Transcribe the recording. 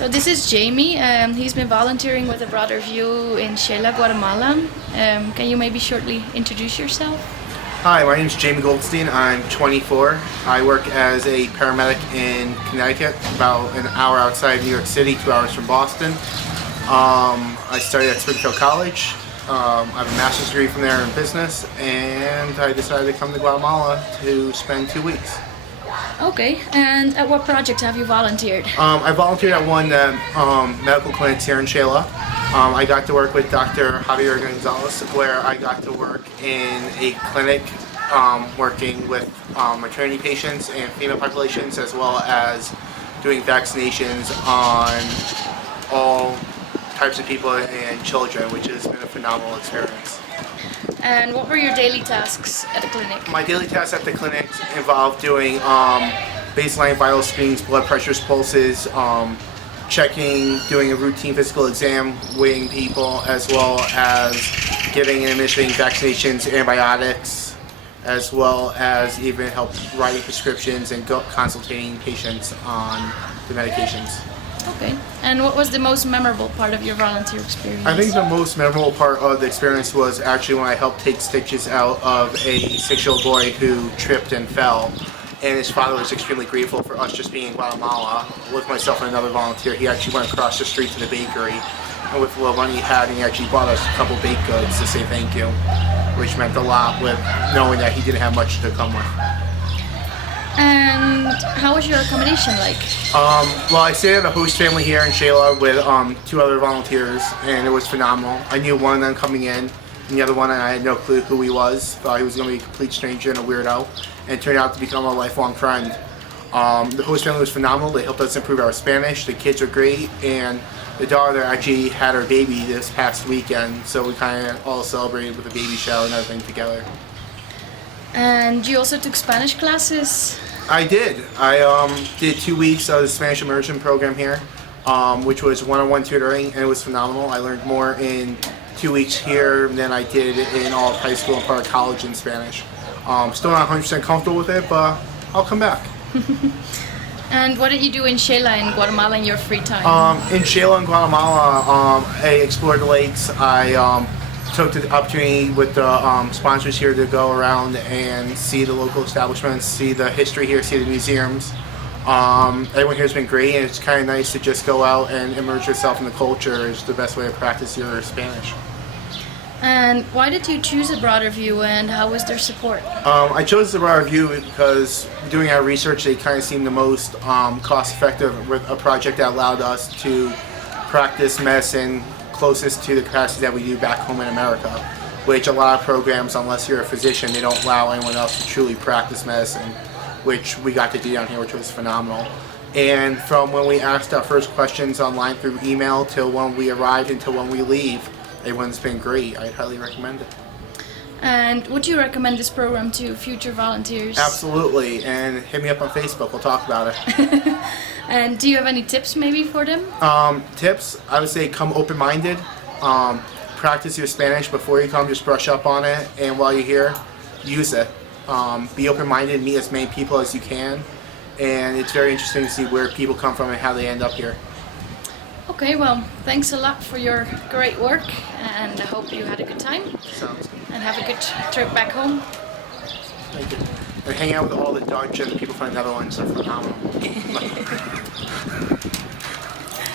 So this is Jamie. He's been volunteering with a Broader View in Xela, Guatemala. Can you maybe shortly introduce yourself? Hi, my name is Jamie Goldstein. I'm 24. I work as a paramedic in Connecticut, about an hour outside New York City, 2 hours from Boston. I studied at Springfield College. I have a master's degree from there in business, and I decided to come to Guatemala to spend 2 weeks. Okay, and at what project have you volunteered? I volunteered at one medical clinic here in Xela. I got to work with Dr. Javier Gonzalez, where I got to work in a clinic working with maternity patients and female populations, as well as doing vaccinations on all types of people and children, which has been a phenomenal experience. And what were your daily tasks at the clinic? My daily tasks at the clinic involved doing baseline vital screens, blood pressures, pulses, checking, doing a routine physical exam, weighing people, as well as giving and administering vaccinations, antibiotics, as well as even help writing prescriptions and consulting patients on the medications. Okay, and what was the most memorable part of your volunteer experience? I think the most memorable part of the experience was actually when I helped take stitches out of a 6-year-old boy who tripped and fell. And his father was extremely grateful for us just being in Guatemala. With myself and another volunteer, he actually went across the street to the bakery, and with the little money he had, he actually bought us a couple baked goods to say thank you, which meant a lot with knowing that he didn't have much to come with. And how was your accommodation like? Well, I stayed at a host family here in Xela with 2 other volunteers, and it was phenomenal. I knew one of them coming in, and the other one I had no clue who he was. Thought he was going to be a complete stranger and a weirdo, and it turned out to become a lifelong friend. The host family was phenomenal. They helped us improve our Spanish. The kids were great, and the daughter actually had her baby this past weekend, so we kind of all celebrated with a baby shower and everything together. And you also took Spanish classes? I did. I did 2 weeks of the Spanish immersion program here, which was one-on-one tutoring, and it was phenomenal. I learned more in 2 weeks here than I did in all of high school and part of college in Spanish. Still not 100% comfortable with it, but I'll come back. And what did you do in Xela in Guatemala in your free time? In Xela in Guatemala, I explored the lakes. I took the opportunity with the sponsors here to go around and see the local establishments, see the history here, see the museums. Everyone here has been great, and it's kind of nice to just go out and immerse yourself in the culture. Is the best way to practice your Spanish. And why did you choose a Broader View, and how was their support? I chose the Broader View because doing our research, they kind of seemed the most cost-effective with a project that allowed us to practice medicine closest to the capacity that we do back home in America, which a lot of programs, unless you're a physician, they don't allow anyone else to truly practice medicine, which we got to do down here, which was phenomenal. And from when we asked our first questions online through email till when we arrived until when we leave, everyone's been great. I'd highly recommend it. And would you recommend this program to future volunteers? Absolutely, and hit me up on Facebook, we'll talk about it. And do you have any tips maybe for them? Tips, I would say come open-minded. Practice your Spanish before you come, just brush up on it, and while you're here, use it. Be open-minded, meet as many people as you can, and it's very interesting to see where people come from and how they end up here. Okay, well, thanks a lot for your great work, and I hope you had a good time. Sounds good. And have a good trip back home. Thank you. And hang out with all the Dutch and the people from the Netherlands are phenomenal.